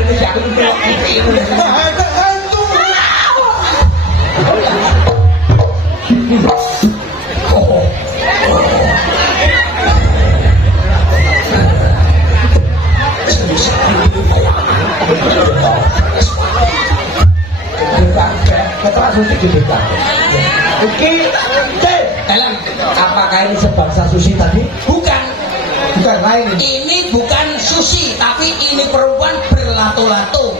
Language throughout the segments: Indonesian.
ini ya aku pelok iki. Oh. Oke, dalam apakah ini sebangsa sushi tadi? Bukan. Bukan lain ini. Ini bukan sushi, tapi ini perempuan berlato-lato.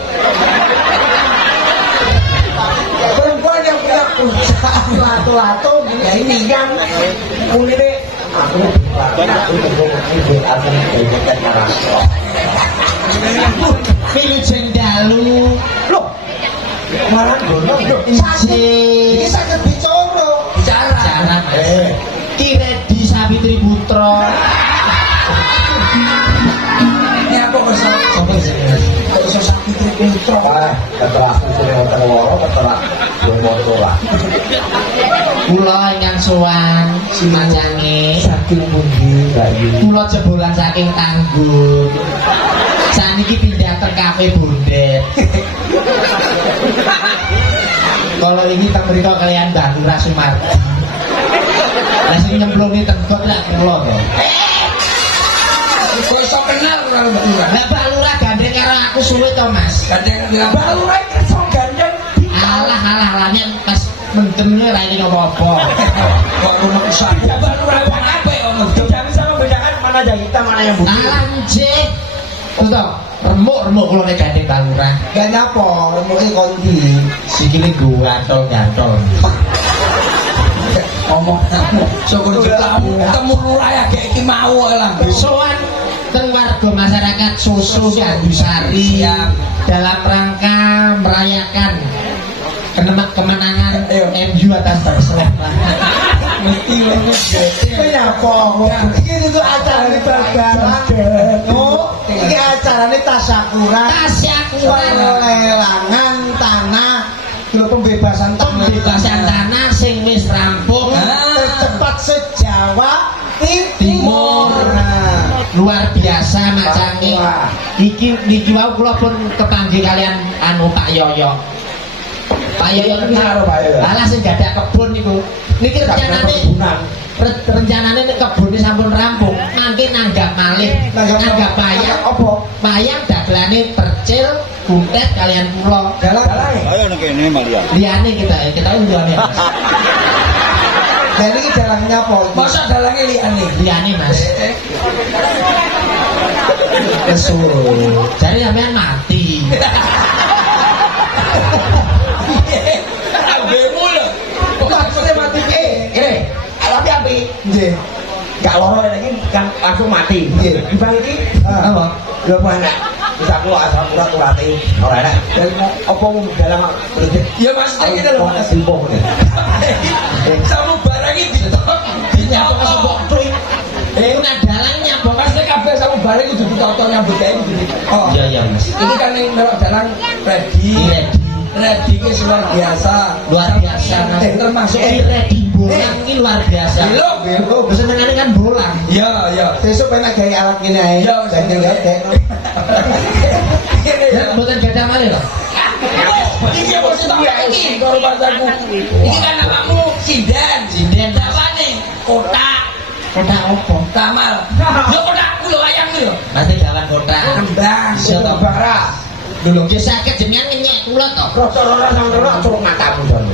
Perempuan yang punya perusahaan lato-lato Ya ini yang kulitnya aku Pilih jendalu. loh malah gono ini sakit bicara Bicara. Kiredi Savitri Putra. Ini apa masalah? Sopo sih? Kok iso sakit putra? keteras sini hotel loro keteras gue motor lah Kula ingkang sowan Simajange. saking pundi Mbak Yuni Kula jebolan saking Tanggur. Saniki pindah ke kafe Bondet. Kalau ini tak berita kalian Mbak Lurah Sumardi. Lah sing nyemplungi tengkot lah kula to. Kok iso kenal karo Mbak Lurah? Lah Mbak Lurah gandeng karo aku suwe to, Mas. Kadang bilang Mbak Lurah iki iso gandeng. Alah pas mendemnya ra ini apa-apa. Kok ngono iso. Ya Mbak Lurah wong apik ono. tidak bisa membedakan mana yang hitam mana yang putih Alah nggih. Tuh, remuk kula nek gandeng Mbak Lurah. gak nyapo remuknya konti Sikile gua gantol. Ngomong syukur ketemu lurah ya kayak iki mau lah. Soan teng warga masyarakat Susu Gandusari dalam rangka merayakan kemenangan MU atas Barcelona. Mesti ngono. ini nyapo ini tuh acara ini babaran oh ini acara ini tasyakuran Tasyakuran lelangan tanah kalau pembebasan pembebasan tanah sing wis rampung tercepat sejawa Timur. Luar biasa macamnya. Wah. Iki wau kula pun kepanggih kalian anu Pak Yoyo. Pak Yoyo iki Karo Pak Yoyo. alah sing gadah kebun niku. Niki rencanane nek kebune sampun rampung, mangke nanggap malih, nanggap payang. apa Payang dagelane percil, buntet kalian kula. dalam Ayo nek kene Malia. Liyane kita liyane Mas. dan ini jalannya apa Masa dalange liyane. Liyane Mas. kesuruh Jare sampean mati. Ambemu lho. maksudnya mati Tapi api. nggih Gak loro lagi kan langsung mati. nggih Dibang iki apa lho apa enak. Bisa aku asal kurat kurati ora enak. dan apa mau dalam berarti Ya maksudnya gitu loh. simpong Sama barang iki ditok. Nyapa kesebok cuy. Nak dalangnya apa? Pasti kabeh sama barang itu ditok nyambut kae iki. Oh. Iya Mas. Ini kan yang melok dalang ready. Ready ki luar biasa. Luar biasa Mas. Termasuk ready bolang ini luar biasa. Lho, Kesenengane kan bolang. ya, ya. besok pengen gawe alat gini ae Ya, dan gede Ya mboten gadah malih lho. Iki apa sih tak iki karo pacarku. Iki kan namamu Sinden. Sinden. Dawane kotak. Kotak opo? Kamal. Yo kotakku lho ayam lho. Mesti gawan kotak. Kembang. Iso to bara Lho nggih saged jenengan ngenyek kula to. rasa ora sampe ora curug matamu jan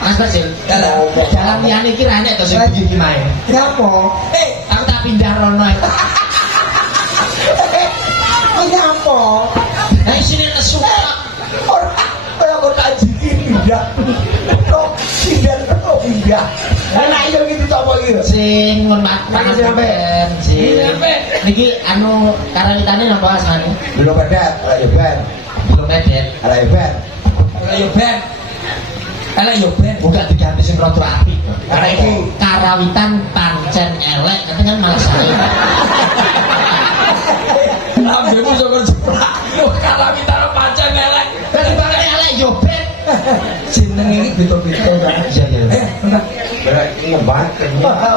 Mas Basil, dalam liyane iki ra enek to sing iki main. Kenapa? Aku tak pindah rono. Kenapa? Lah isine nesu. Ora kok tak jiki pindah. Kok pindah. Lah iya gitu to apa iki? Sing ngon Mana sampean? Sing. Niki anu karawitane napa asmane? Belum pedet, ora yo ben. Belum medet. Ora yo ben. Yo ben. Ala yo ben. Bukan diganti sing rada apik. Karena iki Karawitan pancen elek, nanti kan malah saya. Lambemu sokor jeplak. Yo karawitan pancen elek. Dadi bareng elek yo ben. Jeneng iki beda-beda kan. Iya iya. berarti ngebat. Ora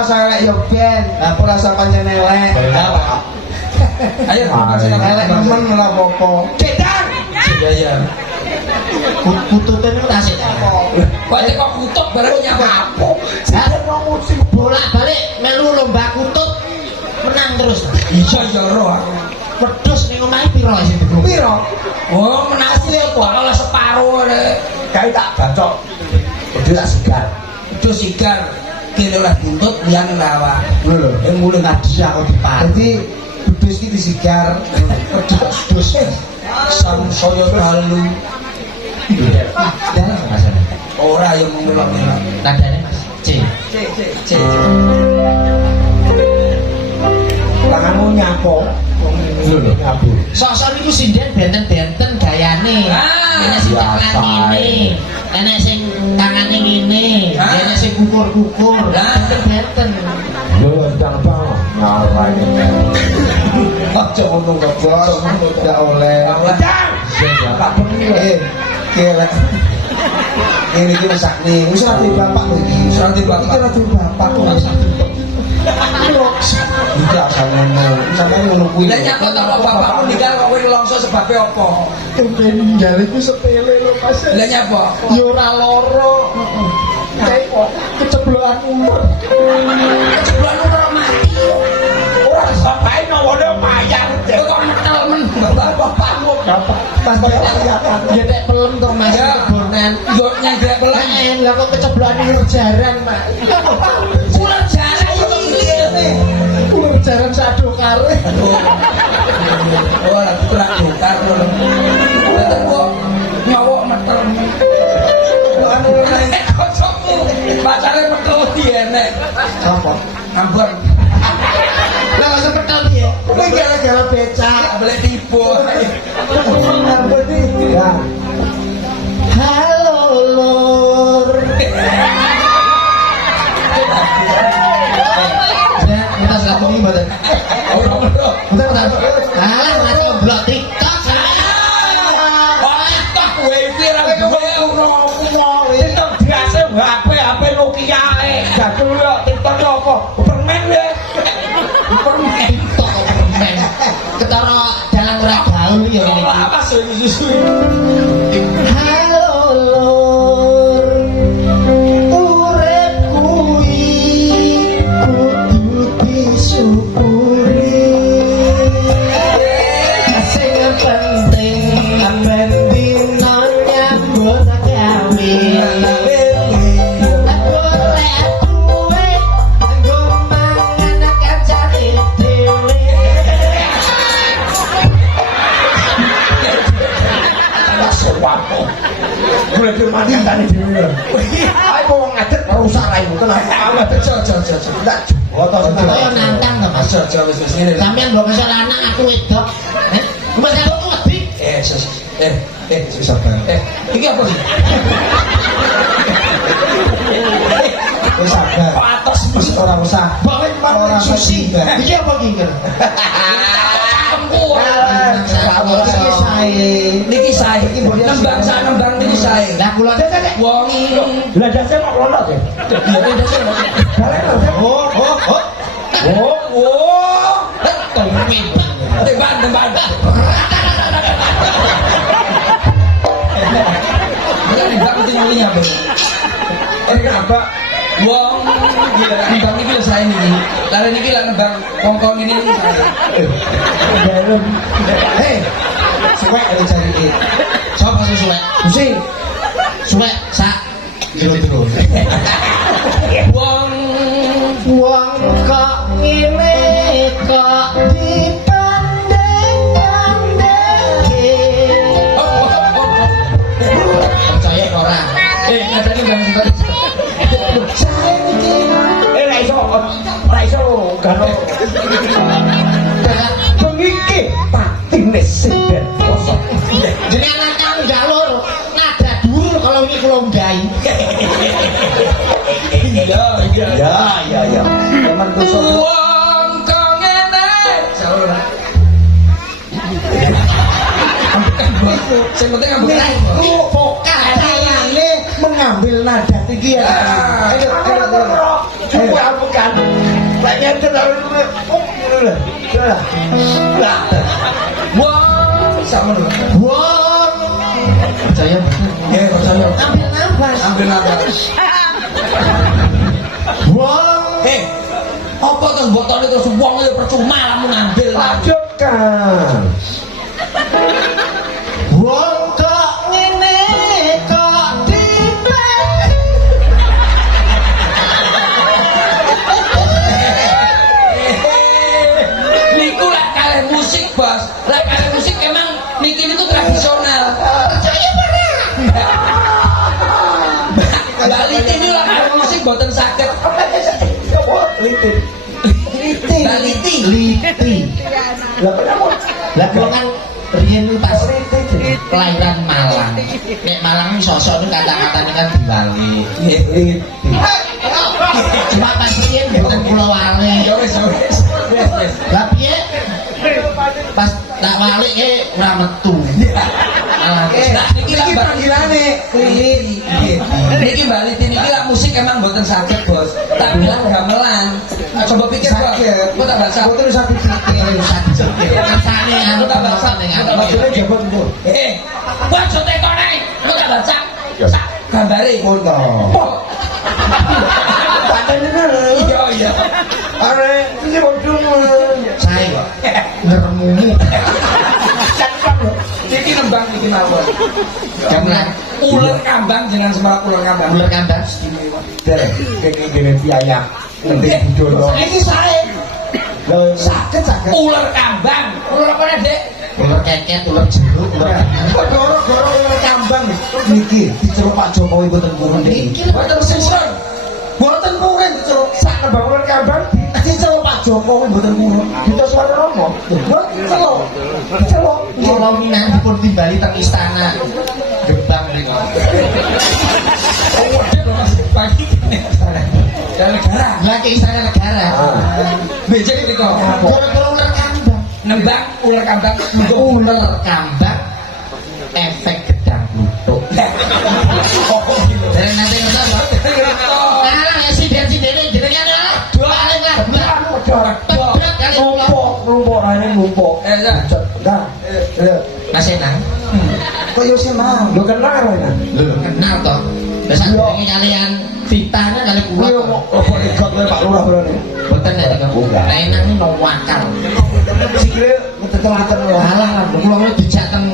usah yo ben. Ora usah pancen elek. Ayo, kasih elek nama. temen ora apa-apa. Dedang. Iya, iya. Kututnya itu tasik. Kok kok kutub bareng nyapa? Kapok. Sinden ngomong sing Bolak-balik melu lomba kutut menang terus. Iya, iya, roh aku. Wedhus ning omahe piro sing diglung? piro? Oh, menasih apa? Kalau separuh deh. Kae tak bacok. Udah tak segar. Itu sigar. Kira oleh buntut, yang lawa. Ngono lho. Mulai ngadi aku dipan. Jadi bedus iki disigar. Wedhus. Samsaya dalu. Dalam rasane. Ora yang mengelak-elak. Nadane Mas. C. C. Tanganmu nyapo. Lho lho. Nyapo. Sok-sok niku sinden benten-benten gayane. Ah, Enek sing biasa. tangan ngene, enek sing tangane ngene, Ah. enek sing kukur-kukur. Ah. Benten-benten. Yo ndang bang. Ngarai. Aja ngomong kok, Bos. Enggak oleh. Dang. Tak bengi kira. Ini iki masak nih. Wis ora di bapak kok iki. Wis ora di bapak. Iki ora di bapak kok. Tidak ngono. Sampe ngono kuwi. Lah nyapa to kok bapakmu ninggal kok kowe nelongso sebabnya apa? Ninggal iku sepele lho, Mas. Lah nyapa? Yo ora loro. Kayak kok keceblokan umur. Keceblokan ora mati. Ora sampai nowone mayang. Kok kok metel men bapakmu. Bapak tanpa kelihatan. Ya tek pelem to Mas Ya. kebonan. Yo nyanggrek pelan. Lah kok keceblokan ular jaran, Mas. Ular jarak iki. Ular jaran sado kare. Oh, ora kurang dokar ngono. Tetep kok nyawok metel. Anu lain kocokmu. Pacare metel di enek. Apa? Ambon. Lah kok sepetel piye? Kuwi gara-gara becak. Boleh tipu. Apa iki? Ya. Halo lur. Ya, kita selaku ini mboten. Ora bener. Mboten mboten. Alah, mati ngeblok TikTok. Oh, TikTok kowe iki ra duwe ora TikTok biasa HP Nokia ae. Jadul yo TikTok yo apa? Permen ya. permen. TikTok kok permen. Ketara dalang ora gaul ya ngene iki. Apa sih susu? Halo lur. Urip kuwi kudu disyukuri. Sing penting ben dino nyambut gawe. Golek duwe nggo mangan kancane dhewe. Wapo. Mulai firmani tani dhewe. Ae wong ngadeg ora usah raimu tenan. Aja. Ndak foto Kaya nantang to Mas. Aja wis ngene. Sampeyan mbok kesel lanang aku wedok. Mas aku wedi. Sus. susah banget. Iki apa sih? Wis sabar. Patos Wis ora usah. Banget Ora usah sushi. tinggal. Iki apa iki? Tempur. Iki sae. Niki sae. Nembang niki sae. Lah kula Wong Lah dase kok lono ya? Oh. Tembak. Tembak mesti mulinya, Bang. Kenapa? Wong nembang iki lho sae niki. Lah niki lah nembang kongkong ini sae. Dalam. Hei, suwek ada cari ini. Sopo sing suwek? Pusing. Suwek sak jero-jero. Wong kok ngene kok dipandeng-pandengke. Percaya ora? Ngadani bang Saya ini. Ra iso gano. Pengiki patine senden kosong. Jenengan kang galur nada dhuwur kalau ini kula nggahi. Ya. Teman dosa. wong kok ngene. Salah. Sing penting ambek Niku vokal carane mengambil nada tinggi ya. Ayo. Coba bukan. Banyak terlalu. Ya lah. Lah. Wah, sama lho. Wong. Percaya Ya, percaya. ambil nafas. Ambil nafas. Wong. Apa tuh botol itu wong itu percuma lamun ngambil. Lanjutkan. Wong kok ngene kok dipek. Niku lah kalian musik bos. Lah kalian musik emang niki itu tradisional. Percaya mana? Bali ini lah kalian musik boten sakit. Litin. Litin. Baliti. Liti. Lah kenapa? Lah kok kan riyen itu pas kelahiran Malang. Nek Malang ini sosok itu kata-katanya kan diwali. Litin. Cuma pas riyen mboten kula wali. Ya wis wis. Wis. Lah piye? Pas tak wali ora metu. Malah Nah, niki lah panggilane Litin. Niki balik niki lah musik emang boten sakit bos. Tapi lah gamelan. Coba pikir bos. Kok tak baca. Boten sakit pikir. rasane anu tak baca ning anu. Maksudnya jebot itu. Wah jote kok nek. Kok tak baca. Sak gambare. Foto. Padahal ini. Iya iya. Are, ini bodoh. Sae kok ngeremumu. Niki nembang niki mawon. Gamelan Ular kambang jangan semak ular kambang. ular kandang. Dere, kene dere piayak. Nanti bodoh. Ini saya. Lah sakit. Ular kambang. Ular apa dek? Ular keket, ular jeruk, ular Goro-goro ular kambang niki diceluk Pak Jokowi boten purun niki. Boten sensor. Boten purun diceluk sak nembang ular kambang diceluk Pak Jokowi boten purun. Kita suara romo. Diceluk. Diceluk. Kalau Minang dipun timbali teng istana Gebang mriku. Pagi. Dan negara. Lah ke istana negara. Becek iki kok. Gara-gara ular kambang. Nembang ular kambang. Ular kambang efek gedang kluthuk. Dari nanti ngerti apa? Ah, ya sinden-sindene jenenge adalah paling lah. Pedot kali Lumpuk rene lumpuk. Ya. Dah. Mas Enang. Kok yo sih mah, lo kenal ya. Lho, kenal toh. Lah sakjane kalian Vitanya kali kula. Yo mau opo ikut Pak Lurah berani. Boten nek niku. Lah Enang iki no wakal. Sikile tetel-tetel lho. Alah, kula wis dijak teng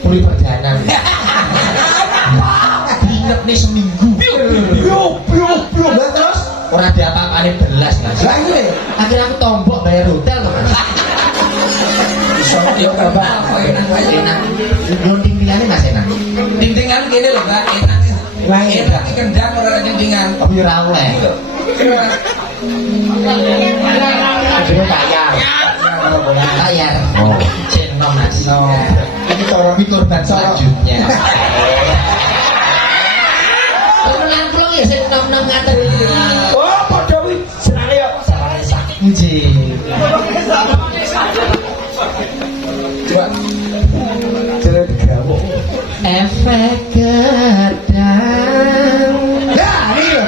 Puri Perdana. Ingat nih seminggu. Yo. Lah terus Ora ada apa-apane belas, Mas. lah iki. Akhirnya aku tombok bayar hotel loh, Mas. Iso yo kambang apa enak wae. Enak. Belum tinggalane Mas Enang. Dindingan kene lho, Mbak. Enak. Lah Enak iki kendang ora dindingan. Tapi ora oleh. Jenenge bayar. Bayar. Oh. Ceno Mas. Iki cara Tapi korban selanjutnya. Temenan kula ya sing nom-nom ngaten iki. Oh, padha kuwi senane yo. Nggih. Coba. Jenenge digamuk. Efek gedang. Lah, iki lho.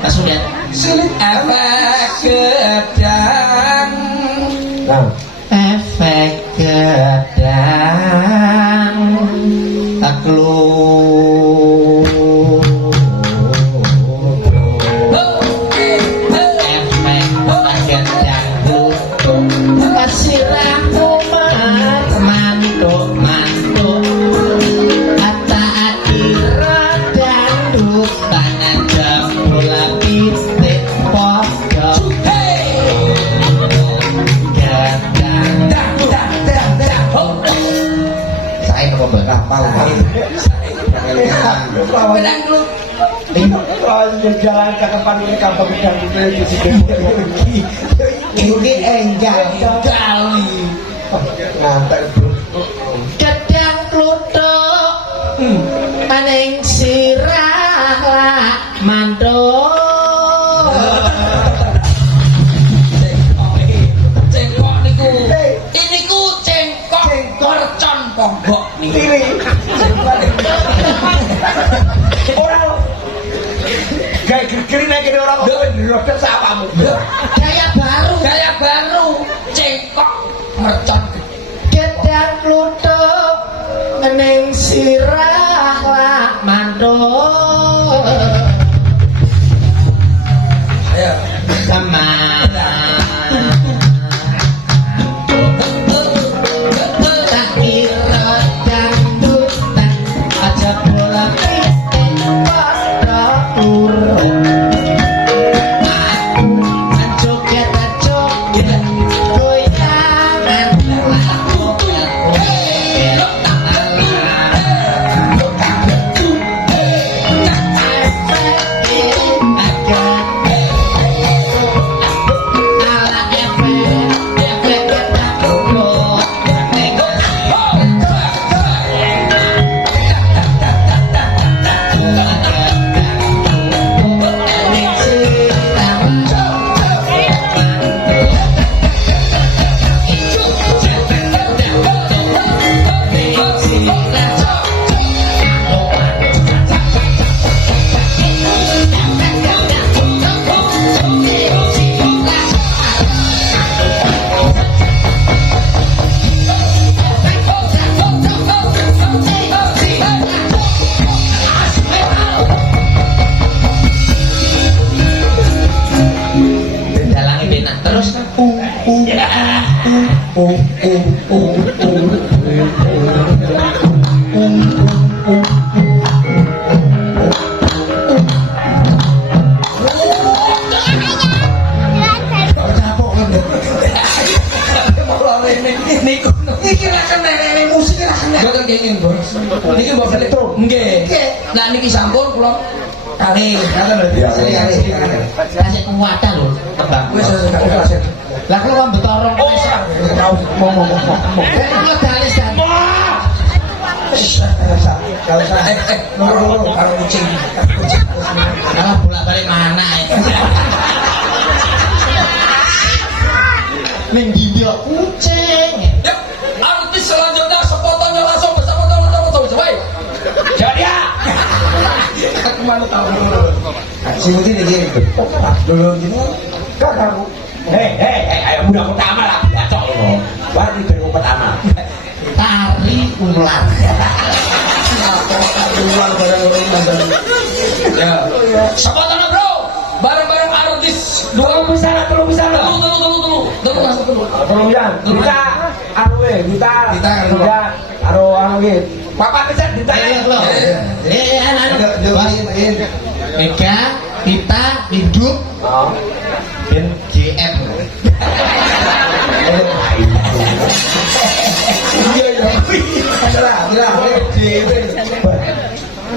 Langsung ya. Sulit efek gedang. Nah, Efek gedang. Aklu. Efek gedang tutup. Pasirahmu mantuk. Ata akira dandut tanah jambula pitik podo. Saya apa mbak? kapal. Pedang dulu. Jalan ke depan ini kapal gedang itu di sini. Ini enggak Kali. ngantar bro. Gedang kluthuk maning sirah lak manduk. Cengkok niku. Ini ku cengkok mercon ponggok niku. Ini orang Kira kira orang ngomong dirobek sapamu. Gaya baru, cengkok, mercon. Gedang kluthuk ning sirah lak mantuk. Ayo. Kemana tak kira dangdutan aja bola piting pada urut. Joget goyangan Boten kenging, Bos. Niki mbok balik. Nggih. Lah niki sampun kula kali. Ngaten lho. kasih kekuatan lho tembang. Wis gak ikhlas. Lah kalau betorong Ngomong. kalau dalis dan Nurul karo kucing. kalau bolak-balik mana ya? Menggigil kucing. Yuk, artis selanjutnya sepotongnya langsung bersama. Baik. Jadi ya. Aku malu tahu. Si Muti ini dulu gini kan kamu. Ayo budak pertama lah, bacok lo. Baru di periode pertama. Tari ular. Ular barang orang mandan. Ya. Sepotongnya bro. Bareng-bareng artis. Dua Belum bisa. Tunggu langsung tunggu. Belum ya. Kita arwe, kita aro angin. Papa bisa ditanya lo. Mega, kita hidup dan GM.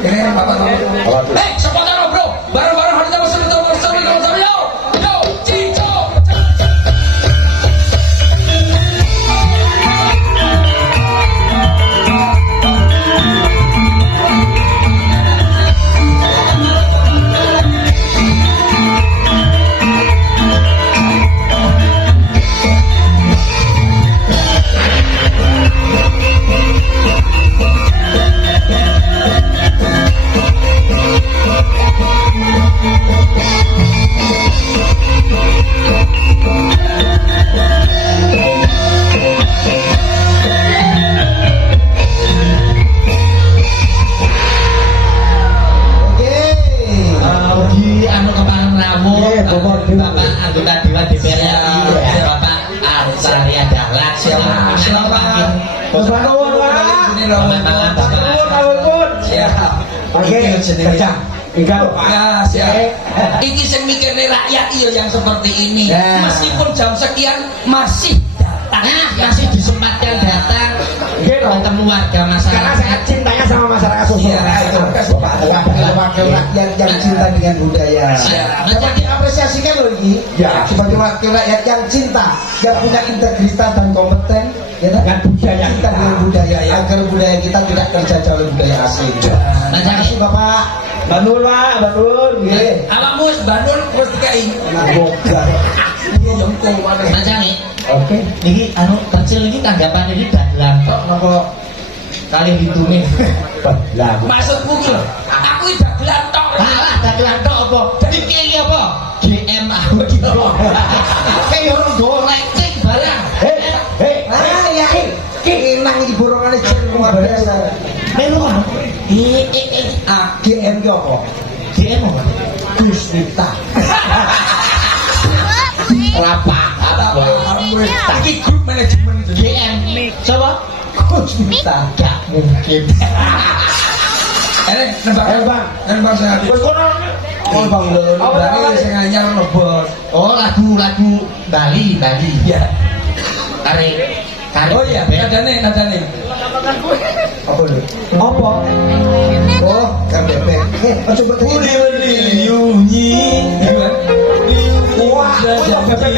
Ini Bapak ngomong. Sepotongnya bro. Bareng-bareng harus bersama. Yo, Cico. Di anu kepala ramu, Bapak anggota Dewan DPR RI, Bapak Arsaria Dahlan. Silakan. Oke, kerja. Tinggal Ya, siap. Ini yang mikirnya rakyat iya yang seperti ini. Ya. Meskipun jam sekian masih datang. Masih disempatkan datang bertemu warga karena masyarakat. sangat cintanya sama masyarakat sosial. Iya, itu. Wakil rakyat yang cinta dengan budaya. Iya. Dapat diapresiasikan loh ini. Ya, sebagai wakil rakyat yang cinta, yang punya integritas dan kompeten, ya dengan budaya kita dengan budaya, agar budaya kita tidak terjajah oleh budaya asing. Terima kasih Bapak. Banul Pak, banul. Nggih. Awakmu wis bangun wis dikai. Boga. Iya, jengkol wae. Macam ini, Oke. ini anu kecil ini tanggapan ini dagelan kok Napa kali hitune. Lah Maksudmu ki lho, aku iki dagelan tok. alah dagelan tok apa? Iki iki apa? GM audio. Kayak orang goreng barang. Ya kenang iki borongane jen luar biasa. Melu kan? GM ki apa? GM apa? Gus Miftah. Apa? Iki grup manajemen GM. Coba. Gus Miftah. Gak mungkin. nembak saya. Wes kono. Oh Bang Lon. Bali sing anyar lho, Bos. Oh lagu Bali. Ya. Tarik. Oh iya, nadane. Apa lho? Apa? Oh, KBP. Coba tadi. Yunyi. Wah, KBP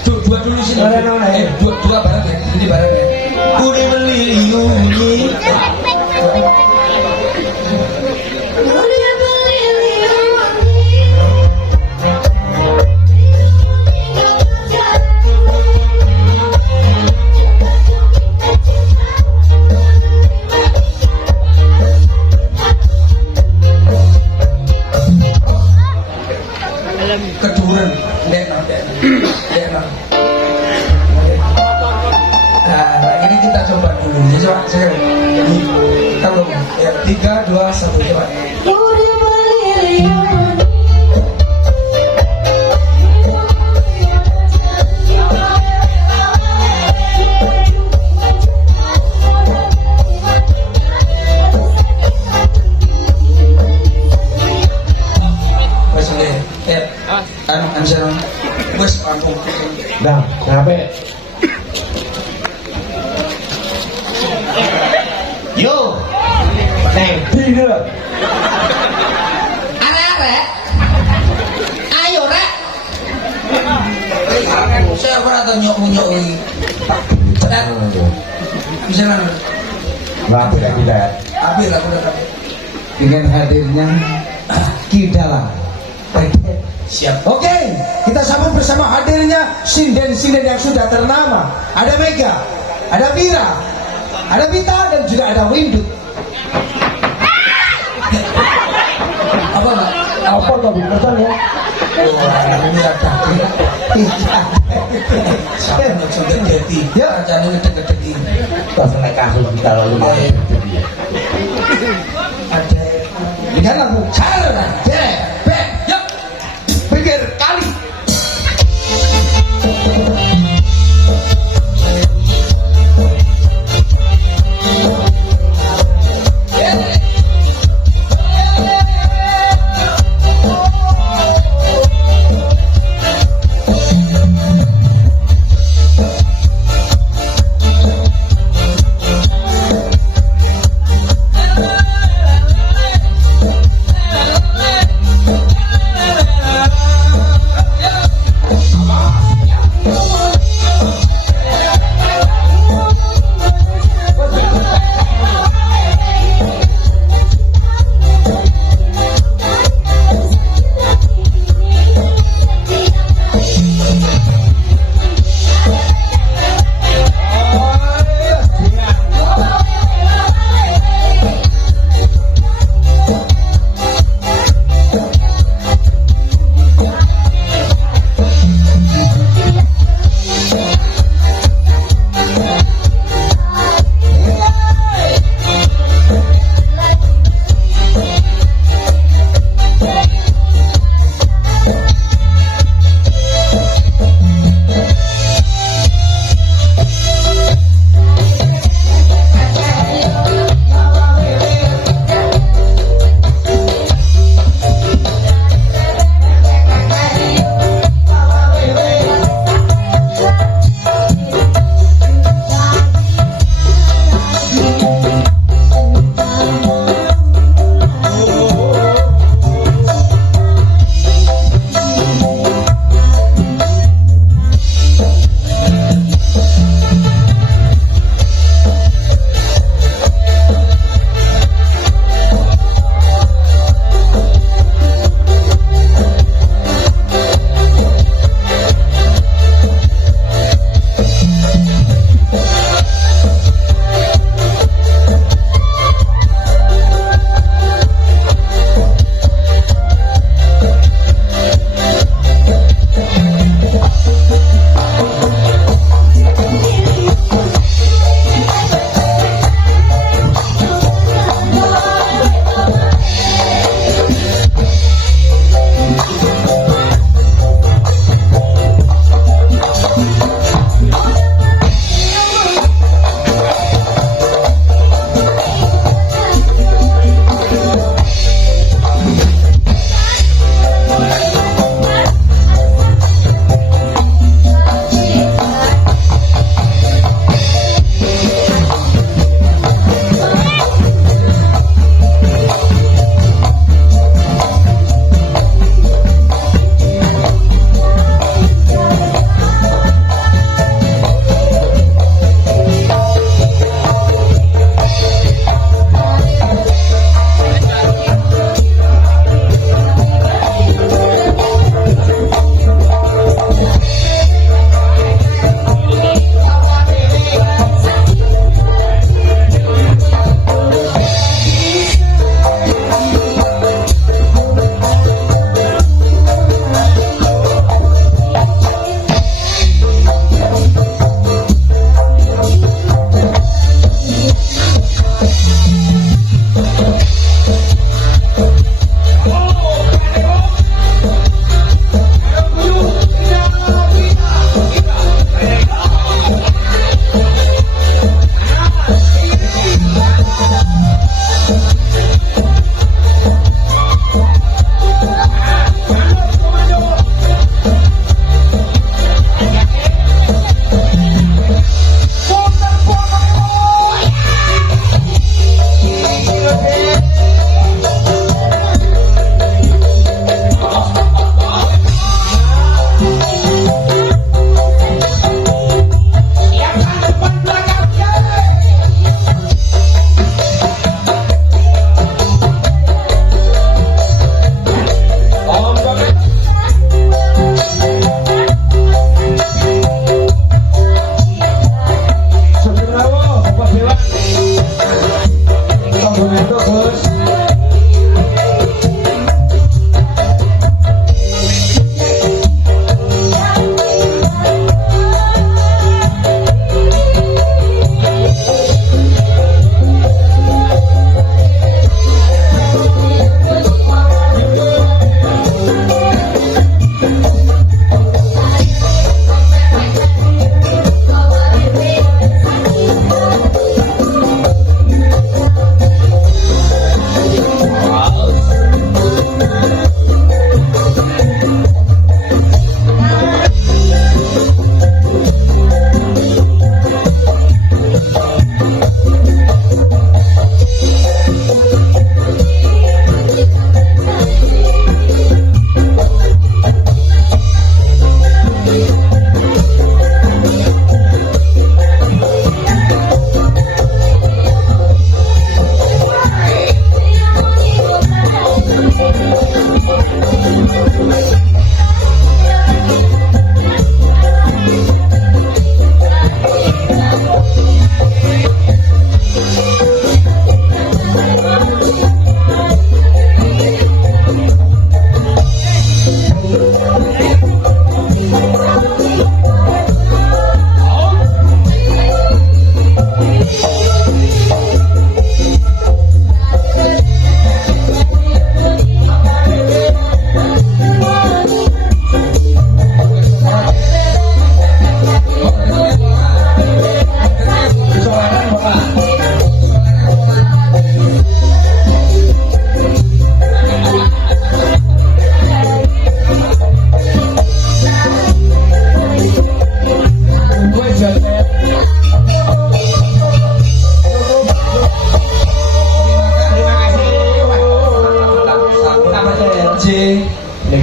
Dua dulu sini. Dua bareng ya. Ini bareng ya. Budi meliyunyi. Keduren, dek. Nah, ini kita coba dulu. Ya, coba sekarang. Kalau ya 3, 2, 1 coba. Wes le, answer. Wes aku. Dah, sampai. Yo. Neng, dino. Arek. Ayo, Rek. Saya ora tau nyok-nyok iki. Cepat. Bisa mana? Berapa tidak? Ambil aku udah. Dengan hadirnya Kidalang. Siap. Oke, kita sambut bersama hadirnya sinden-sinden yang sudah ternama. Ada Mega, ada Vira, ada Vita, dan juga ada Windu. Apa enggak? Apa tadi betul ya? Ini ada. Sampai sudah jadi. Ya. Jangan ngedek-ngedek ini. Pas naik kasus kita lalu. Ada. Dengan lagu Cara. Yuk. Pinggir Kali.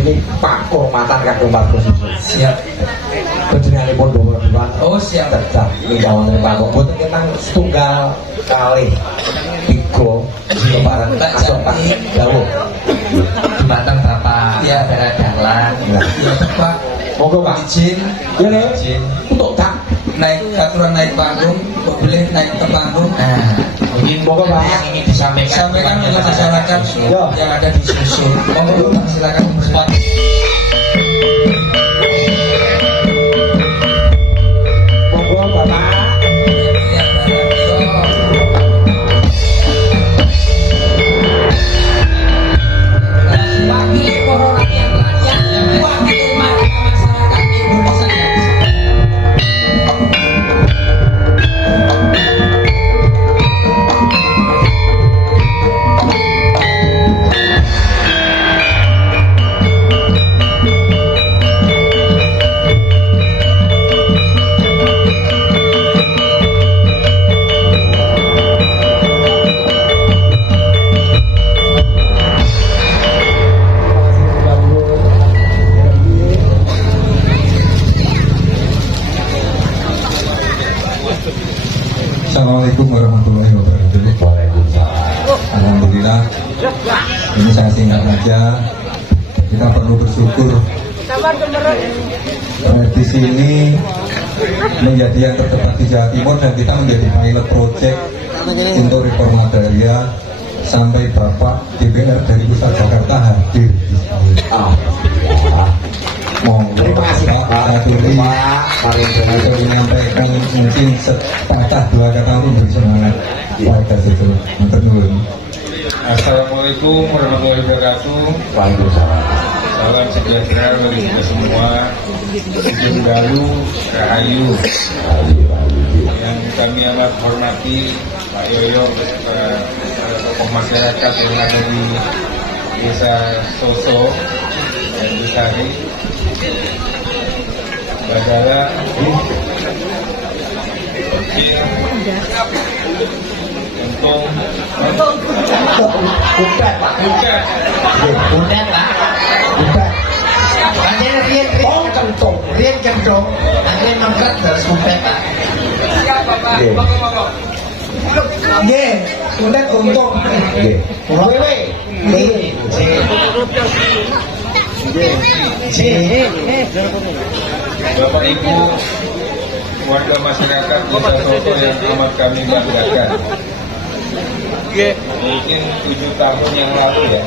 ini Pak Kehormatan Kagem Margo Susu. Siap. Penjenengan Pondok Perduan. Oh siap. Tetap lingkawan dari Pak Kok. Boten kita setunggal kali tiga lebaran asokan jauh. Dumateng Bapak Ya. Dalan. Ya Pak. Monggo Pak. Izin. Ya nih. Izin. Untuk tak. Naik aturan naik panggung, boleh naik ke panggung. Nah, mungkin Monggo, Pak. yang ingin disampaikan Sampaikan untuk masyarakat Ya. yang ada di susun. Monggo Pak, silakan Pak. Monggo Bapak. Ya, wakil para rakyat wakil masyarakat Indonesia yang bisa. Assalamualaikum warahmatullahi wabarakatuh. Alhamdulillah. Ini saya singkat saja. Kita perlu bersyukur di sini menjadi yang terdepan di Jawa Timur dan kita menjadi pilot project untuk reforma agraria sampai Bapak DPR dari Pusat Jakarta hadir di sini. Terima kasih Pak. Saya tulis Pak. saya menyampaikan mungkin sepatah dua kata untuk beri semangat warga situ. Matur nuwun. Assalamualaikum warahmatullahi wabarakatuh. Waalaikumsalam. Salam sejahtera bagi kita semua. Sugeng Dalu Rahayu. Yang kami amat hormati Pak Yoyo beserta tokoh masyarakat yang ada di Desa Soso dan Besari, Badala, Untung, Bukan Pak. Bukan. Udah Pak. Bukan. Makanya rian Oh kentong. rian kendong, akhirnya mangkat harus kumpet Pak. Nggih, udah untung. Nggih. Wewe. Nggih. Bapak Ibu, warga masyarakat Desa Soto yang amat kami banggakan. Mungkin 7 tahun yang lalu ya.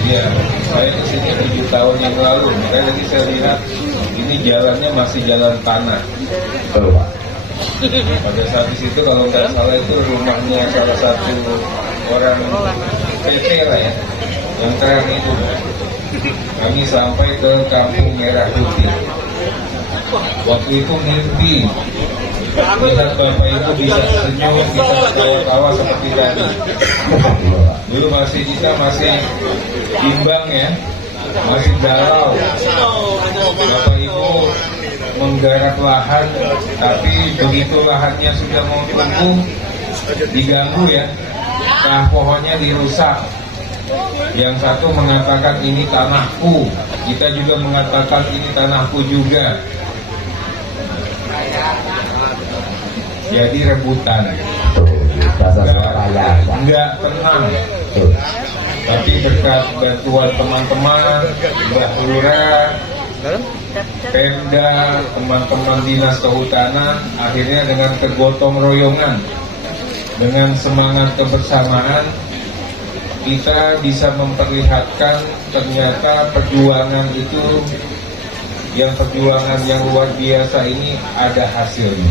Iya, saya kesini 7 tahun yang lalu. Makanya tadi saya lihat ini jalannya masih jalan tanah. Betul Pak. Pada saat di situ kalau nggak salah itu rumahnya salah satu orang PT lah ya, yang terang itu. Kami sampai ke Kampung Merah Putih. Waktu itu mimpi lihat Bapak Ibu bisa senyum, bisa ketawa-tawa seperti tadi. Dulu kita masih bimbang ya, masih galau. Bapak Ibu menggarap lahan, tapi begitu lahannya sudah mau tumbuh, diganggu ya, pohonnya dirusak. Yang satu mengatakan ini tanahku, kita juga mengatakan ini tanahku juga. Jadi rebutan. Enggak tenang. Tapi berkat bantuan teman-teman, Mbah Lurah, Pemda, teman-teman dinas kehutanan, akhirnya dengan kegotong royongan, dengan semangat kebersamaan, kita bisa memperlihatkan ternyata perjuangan itu, yang perjuangan yang luar biasa ini ada hasilnya.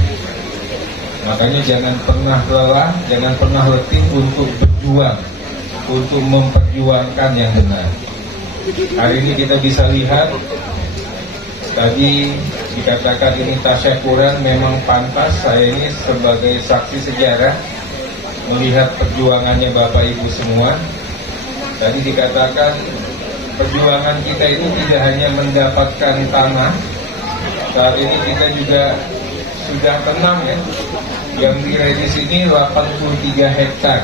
Makanya jangan pernah lelah, jangan pernah letih untuk berjuang, untuk memperjuangkan yang benar. Hari ini kita bisa lihat, tadi dikatakan ini tasyakuran, memang pantas. Saya ini sebagai saksi sejarah melihat perjuangannya Bapak Ibu semua. Tadi dikatakan perjuangan kita itu tidak hanya mendapatkan tanah. Saat ini kita juga sudah tenang ya. Yang diraih di sini 83 hektar.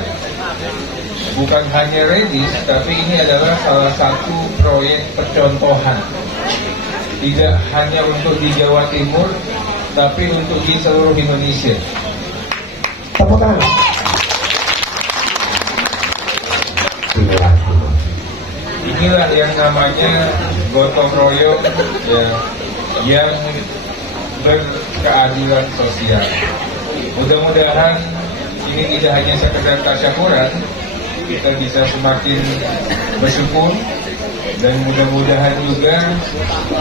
bukan hanya Redis, tapi ini adalah salah satu proyek percontohan. Tidak hanya untuk di Jawa Timur, tapi untuk di seluruh Indonesia. Tepuk tangan. Inilah yang namanya gotong royong ya, yang berkeadilan sosial. Mudah-mudahan ini tidak hanya sekedar tasyakuran, kita bisa semakin bersyukur, dan mudah-mudahan juga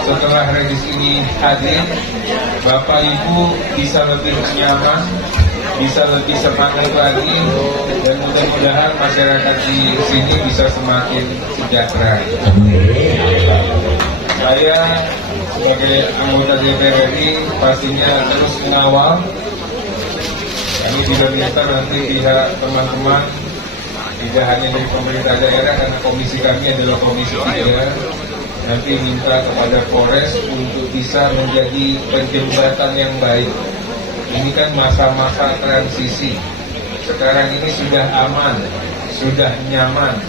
setelah Redis ini hadir, Bapak Ibu bisa lebih nyaman, bisa lebih semangat lagi, dan mudah-mudahan masyarakat di sini bisa semakin sejahtera. Saya sebagai anggota DPR RI pastinya terus mengawal. Kami juga minta nanti pihak teman-teman, tidak hanya dari pemerintah daerah, karena komisi kami adalah komisi 3, nanti minta kepada Polres untuk bisa menjadi penjembatan yang baik. Ini kan masa-masa transisi. Sekarang ini sudah aman, sudah nyaman.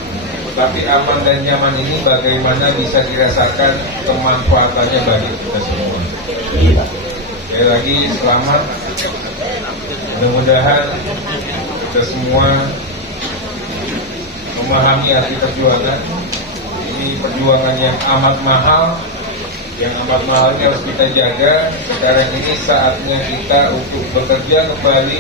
Tapi aman dan nyaman ini bagaimana bisa dirasakan kemanfaatannya bagi kita semua. Sekali lagi selamat. Mudah-mudahan kita semua memahami arti perjuangan. Ini perjuangan yang amat mahal, yang amat mahal ini harus kita jaga. Sekarang ini saatnya kita untuk bekerja kembali,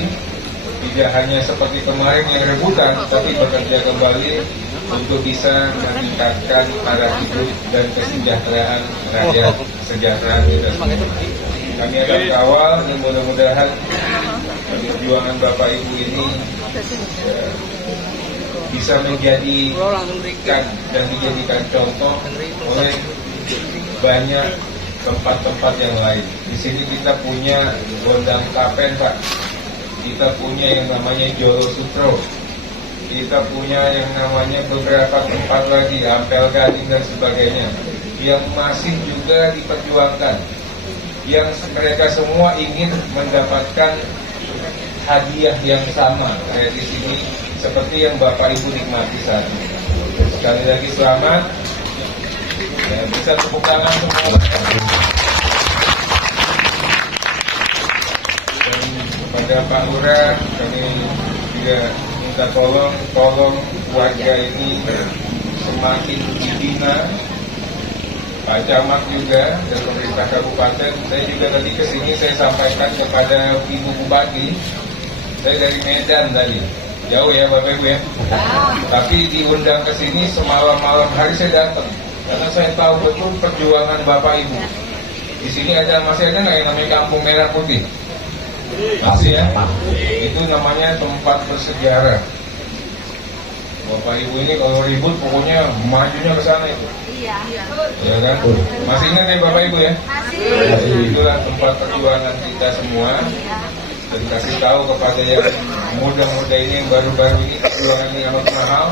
tidak hanya seperti kemarin yang rebutan, tapi bekerja kembali untuk bisa meningkatkan taraf hidup dan kesejahteraan rakyat, kesejahteraan kita semua. Kami akan kawal dan mudah-mudahan perjuangan Bapak Ibu ini bisa menjadikan dan dijadikan contoh oleh banyak tempat-tempat yang lain. Di sini kita punya Gondang Kapen, Pak. Kita punya yang namanya Jolo Sutro. Kita punya yang namanya beberapa tempat lagi, Ampel Gading dan sebagainya, yang masih juga diperjuangkan. Yang mereka semua ingin mendapatkan hadiah yang sama kayak di sini, seperti yang Bapak Ibu nikmati saat ini. Sekali lagi selamat. Ya, bisa tepuk tangan semua. Dan kepada Pak Lurah, kami juga minta tolong warga ini semakin dibina. Pak Camat juga dan pemerintah kabupaten. Saya juga tadi kesini saya sampaikan kepada Ibu Bupati. Saya dari Medan tadi. Jauh ya Bapak Ibu ya. Tapi diundang ke sini semalam-malam hari saya datang. Karena saya tahu betul perjuangan Bapak Ibu. Di sini masih ada nggak yang namanya Kampung Merah Putih? Masih ya. Itu namanya tempat bersejarah. Bapak Ibu ini kalau ribut pokoknya majunya ke sana itu. Iya. Ya kan? Masih ingat ya Bapak Ibu ya? Masih. Itulah tempat perjuangan kita semua. Dan kasih tahu kepada yang muda-muda ini, yang baru-baru ini, perjuangan ini amat mahal.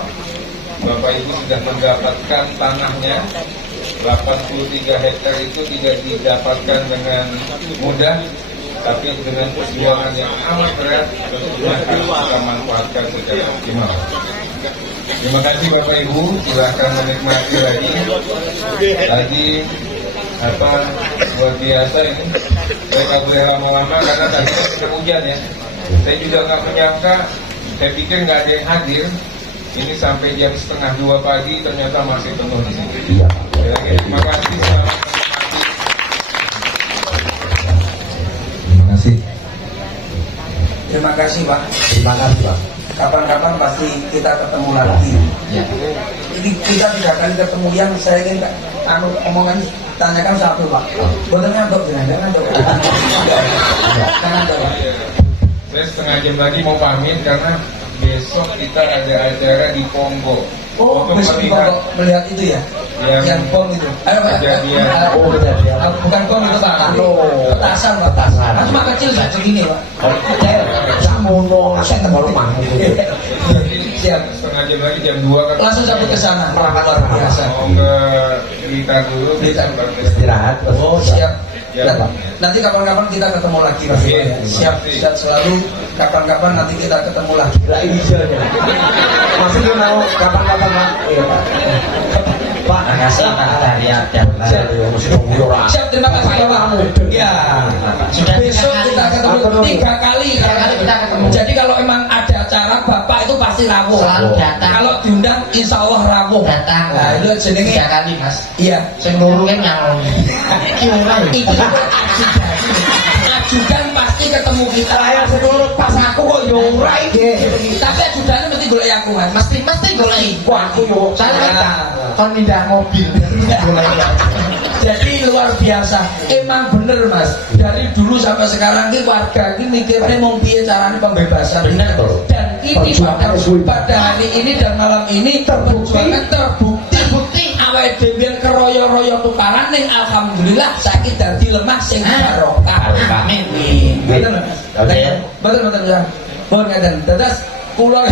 Bapak Ibu sudah mendapatkan tanahnya. 83 hektar itu tidak didapatkan dengan mudah, tapi dengan perjuangan yang amat berat, tentunya harus kita manfaatkan secara optimal. Terima kasih Bapak Ibu, silahkan menikmati lagi. Tadi luar biasa ini. Saya nggak boleh lama-lama karena tadi sudah hujan ya. Saya juga nggak menyangka, saya pikir nggak ada yang hadir. Ini sampai jam 1:30 pagi ternyata masih penuh di sini. Terima kasih, selamat menikmati. Terima kasih. Terima kasih Pak. Terima kasih Pak. Kapan-kapan pasti kita ketemu lagi. Ya. Jadi kita tidak akan ketemu yang saya ingin omongan tanyakan satu Pak. Boleh ngantuk jangan ngantuk. Jangan Pak. Saya setengah jam lagi mau pamit karena besok kita ada acara di Pongo. Oh, untuk besok melihat itu ya? Yang bom itu. Ayo Pak. Kejadian. Bukan bom itu Pak. Petasan Pak. Petasan. Cuma kecil saja segini Pak. Samono, saya tembak rumah. Siap. Setengah jam lagi jam 2 kan. Langsung sampai ke sana. Luar biasa. Mau ke Blitar dulu. Blitar. Istirahat. Oh siap. Ya, Pak. Nanti kapan-kapan kita ketemu lagi Pak. Oke. Siap. Siap selalu. Kapan-kapan nanti kita ketemu lagi. Lah iya. Masih you know kapan-kapan Pak. Iya Pak. Pak, Makasih Pak dari ada. Siap, terima kasih Bapak. Ya. Sudah Besok kita ketemu 3 kali. 3 kali kita ketemu. Jadi kalau emang ada acara Bapak itu pasti rawuh. Selalu datang. Kalau diundang insya Allah rawuh. Datang. Nah, itu jenenge. 3 kali Mas. Iya. Sing loro kan nyalon. Iki ora. Itu ajudan pasti ketemu kita. Saya seluruh pas aku kok yo ora iki. Tapi ajudannya mesti golek aku Mas. Mesti goleki. Wah, aku yo Saya kon pindah mobil. Jadi luar biasa. Emang bener Mas. Dari dulu sampai sekarang ini warga ini mikirnya mau piye caranya pembebasan. Bener. Dan ini pada hari ini dan malam ini perjuangan terbukti. Awake dhewe keroyo-royo tukaran ning alhamdulillah saiki dadi lemah sing barokah. Amin. Betul. Oke. Betul ya. Mohon ngaten. Dados kula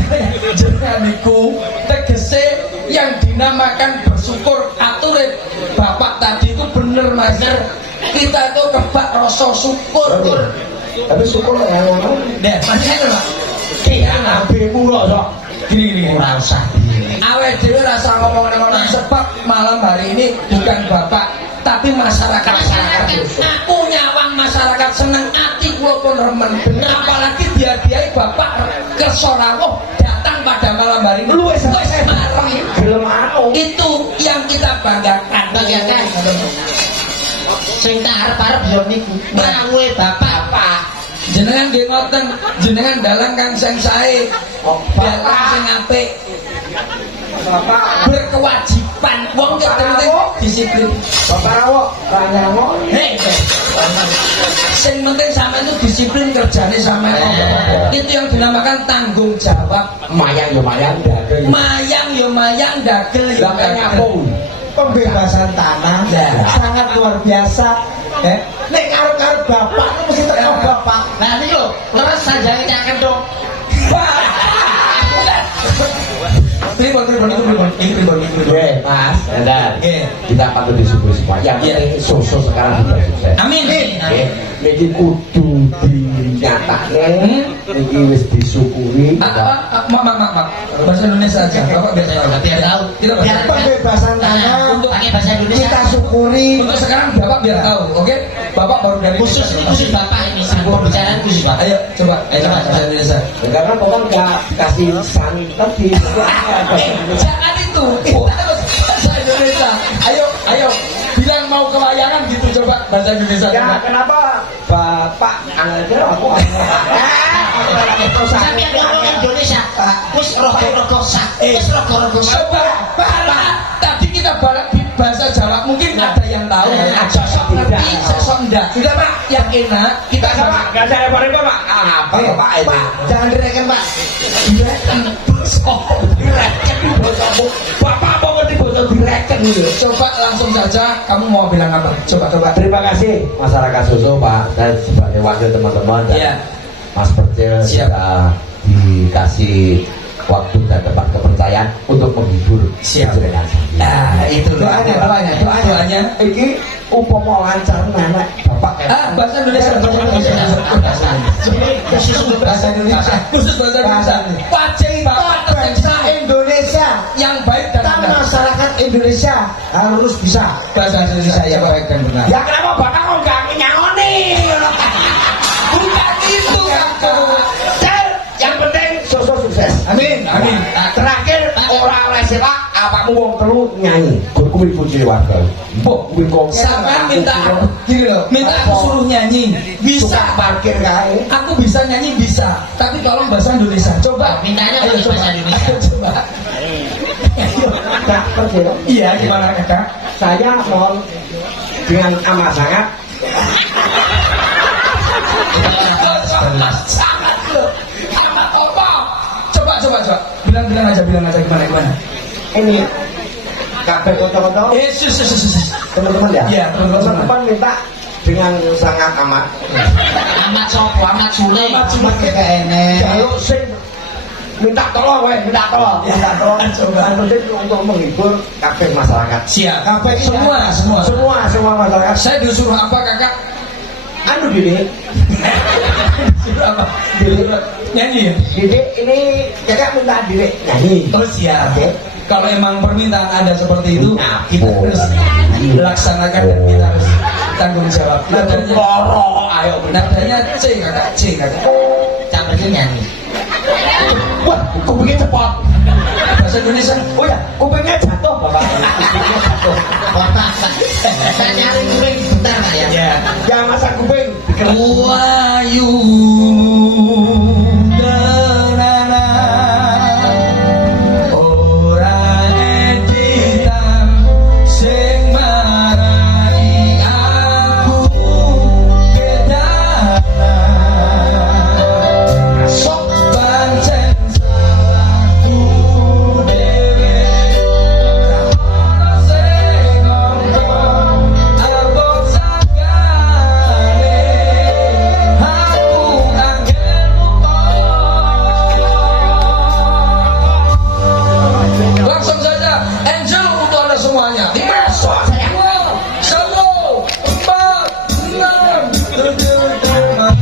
jenengan niku tegese yang dinamakan bersyukur ature Bapak tadi itu bener Mas. Kita itu kebak rasa syukur. Tapi syukur ya ngono. Nah, pancen Pak. Iya, nabemu kok sok. Gini. Ora usah. Awake dhewe rasa ngomong-ngomong sebab malam hari ini bukan Bapak tapi masyarakat. Aku nyawang masyarakat seneng ati kula pun remen. Apalagi dia Bapak kersa rawuh datang pada malam hari ini. Luwes marem. Gelem anu. Itu yang kita banggakan. Sing tak arep-arep yo niku. Rawuhe Bapak. Jenengan nggih ngoten, jenengan dalang kang sing sae. Dalang sing apik. Berkewajiban wong penting disiplin. Bapak rawuh, banyak Hei, sing penting sama itu disiplin kerjane sama itu yang dinamakan tanggung jawab. mayang yo mayang dagel. Mayang yo mayang, dagel yo Dagel nyapung. Pembebasan tanah sangat luar biasa. Nek karep-karep bapak itu mesti teko bapak. Nah niki lho, leres sanjange nyaken dong. Pribon. Oke, Mas, dan Oke. kita patut disyukuri semua. Yang penting Soso sekarang sudah sukses. Amin. Oke, niki kudu dinyatakne, niki wis disyukuri. Mak. Bahasa Indonesia aja. Bapak biasa Biar tahu. Kita Biar Pembebasan tanah Untuk pakai bahasa Indonesia. kita syukuri. Untuk sekarang Bapak biar tahu, oke? Bapak baru dari Khusus Bapak ini sebelum bicara khusus Bapak. Ayo coba bahasa Indonesia. Karena Bapak nggak kasih sani tadi. Jangan itu. Kita harus bahasa Indonesia. Ayo. Bilang mau ke wayangan gitu coba bahasa Indonesia. Ya, kenapa Bapak aja aku Sampai ngomong Indonesia. Wis rogo-rogo sak. Wis rogo-rogo sak. Bapak, tadi kita bahasa Jawa mungkin ada yang tahu, sosok ngerti, sosok enggak. Sudah Pak, yang enak kita sama. nggak ada repot-repot Pak. Apa Pak ini? Pak, jangan direken Pak. Direken Bapak apa mau dibocor direken gitu? Coba langsung saja, kamu mau bilang apa? Coba. Terima kasih masyarakat Soso Pak, dan sebagai wakil teman-teman dan Iya. Mas Percil Siap. sudah dikasih waktu dan tempat kepercayaan untuk menghibur Siap. jenengan. Nah, itu Doanya. Iki upama lancar nenek Bapak bahasa Indonesia. Bahasa Indonesia. Khusus bahasa Indonesia. Wajib Bapak tersiksa Indonesia yang baik dan kita benar. masyarakat Indonesia harus bisa bahasa Indonesia yang baik dan benar. ya kenapa Bapak kok gak nyangoni? Bukan itu kamu. Yang penting Soso sukses. Amin. Nah, terakhir orang oleh sewa apamu wong telu nyanyi. Gur kuwi puji warga. Mbok kuwi konsep. Sampai minta aku suruh nyanyi. Bisa. Suka parkir kae. Aku bisa nyanyi bisa, tapi tolong bahasa Indonesia. Coba. Mintanya Ayo, pakai coba. bahasa Indonesia. Ayo, coba. Kak Percil. Iya, gimana kakak? Saya mohon dengan amat sangat Sangat loh. Amat apa? Coba. Bilang aja gimana. ini kabeh kota-kota Yesus. teman-teman ya. Iya, teman-teman. Teman-teman minta dengan sangat amat. Amat Sopo, Amat Sule. Cuma kayak enek. Kalau sing minta tolong, minta tolong. Coba. Yang penting untuk menghibur kabeh masyarakat. Siap. Kabeh Semua. Masyarakat. Saya disuruh apa kakak? Anu gini, Disuruh apa? Nyanyi. Didik ini kakak minta Didik nyanyi. Oh siap. Kalau emang permintaan Anda seperti itu, kita harus laksanakan dan kita harus tanggung jawab. Nadanya, ayo. Nadanya C kakak, C kakak. Campurnya nyanyi. Wah, kupingnya cepat. Bahasa Indonesia. Oh ya, kupingnya jatuh bapak. Kupingnya jatuh. Saya nyari kuping bentar Pak ya. Ya. Jangan masak kuping. Wayu denana ora editan sing marai aku kedana sok pancen salahku dhewe ora sing ngomong abot sakane aku angel lupa. Langsung saja Angel untuk Anda semuanya. 5, 2, 1, 4, 6, 7, 8.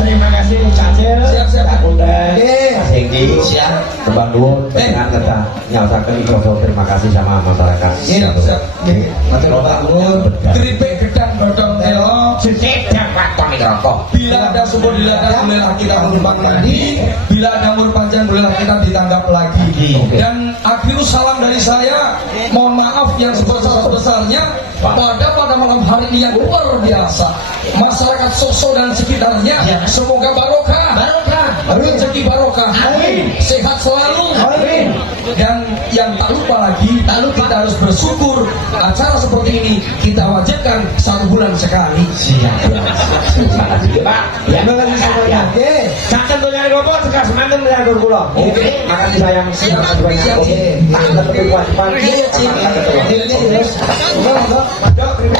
Terima kasih Cacil. Siap. Kak Bunda. Mas Hengki, Siap. Kembang Duwun, dengan kita nyatakan mikrofon terima kasih sama masyarakat. Siap. Matur nuwun. Keripik gedang bodong telo. Sedang waktu nih rokok. Bila ada subur di ladang, bolehlah kita menumpang mandi. Bila ada umur panjang, bolehlah kita ditanggap lagi. Dan akhirul salam dari saya. Mohon maaf yang sebesar-besarnya pada malam hari ini yang luar biasa. Masyarakat Sokso dan sekitarnya, semoga barokah, rezeki barokah, sehat selalu. Dan yang tak lupa lagi, kita harus bersyukur acara seperti ini kita wajibkan 1 bulan sekali. Pak. Ya, terima kasih semuanya. Oke. Saken to nyari rokok tekan semanten nyari kula. Oke. Makasih sayang. Siap. Oke. Tak ada kewajiban. Iya, Cik. Tak ada kewajiban. Ini terus. Monggo, monggo.